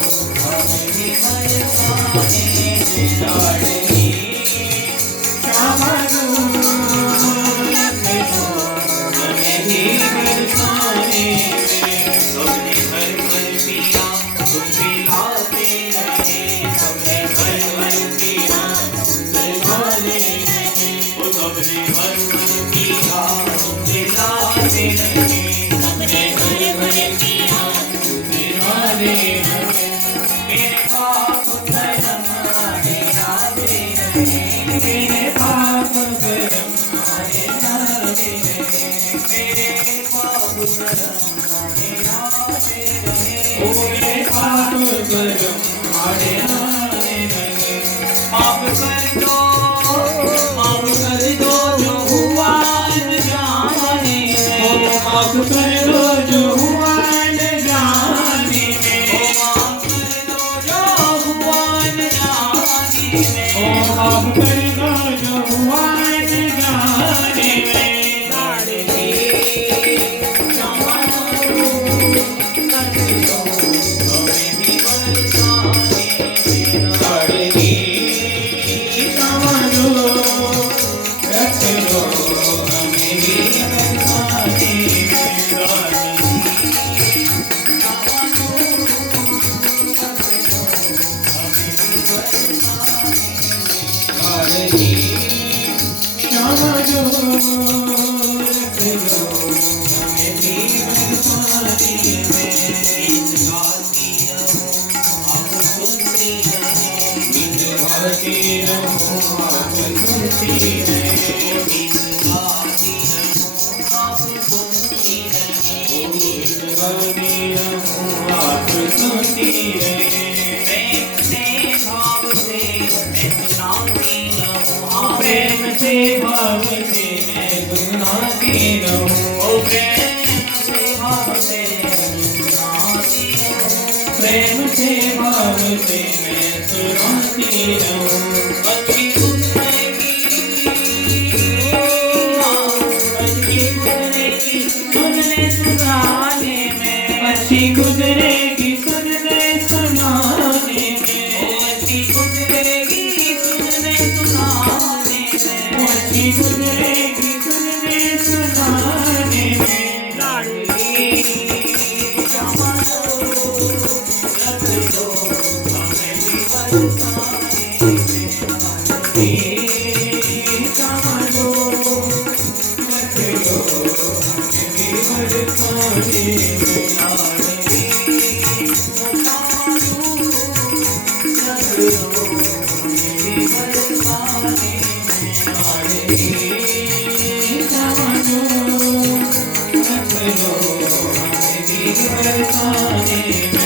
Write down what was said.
हमें भी बरसाने में लाडली श्याम जो रख लो हमें भी बरसाने में। सबने भर भर पिया तुम पिलाते रहे, सबने भर भर पिया पिलाते रहे, ओ सबने भर भर पिया पिलाते रहे, सबने भर भर पिया पिलाते रहे। मेरे पाप कर्म आड़े आते रहे, मेरे पाप कर्म आड़े आते रहे, मेरे पाप कर्म आड़े आते रहे, ओ मेरे पाप कर्म आड़े आते रहे। माफ कर दो जो हुआ अनजाने में, माफ कर दो जो हुआ अनजाने में, माफ कर दो जो हुआ अनजाने में, माफ कर दो जो हुआ अनजाने में। लाडली श्याम जो रख लो हमें भी बरसाने में, लाडली श्याम जो रख लो हमें भी बरसाने में, लाडली श्याम जो रख लो हमें भी बरसाने में, लाडली श्याम जो रख लो हमें भी बरसाने में। गीत गाती रहो आप सुनती रहो, गीत गाती रहो आप सुनती रहो, गीत गाती रहो आप सुनती रहो, गीत गाती रहो आप सुनती रहे। प्रेम से भाव से मैं सुनाती रहूं, हाँ प्रेम से भाव से मैं सुनाती रहूं, ओ प्रेम से भाव से सुनाती रहूं, प्रेम से भाव से मैं सुनाती रहूं। बच्ची गुजरेगी बच्ची गुजरेगी सुनने सुनाने में, बच्ची गुजरेगी सुनने सुनाने में, ओ बच्ची गुजरेगी सुनने सुनाने में, बच्ची गुजरेगी सुनने सुनाने में। लाडली श्याम जो रख लो हमें भी बरसाने में, लाडली श्याम जो रख लो हमें भी बरसाने में, लाडली श्याम जो रख लो हमें भी बरसाने में, लाडली श्याम जो रख लो हमें भी बरसाने में।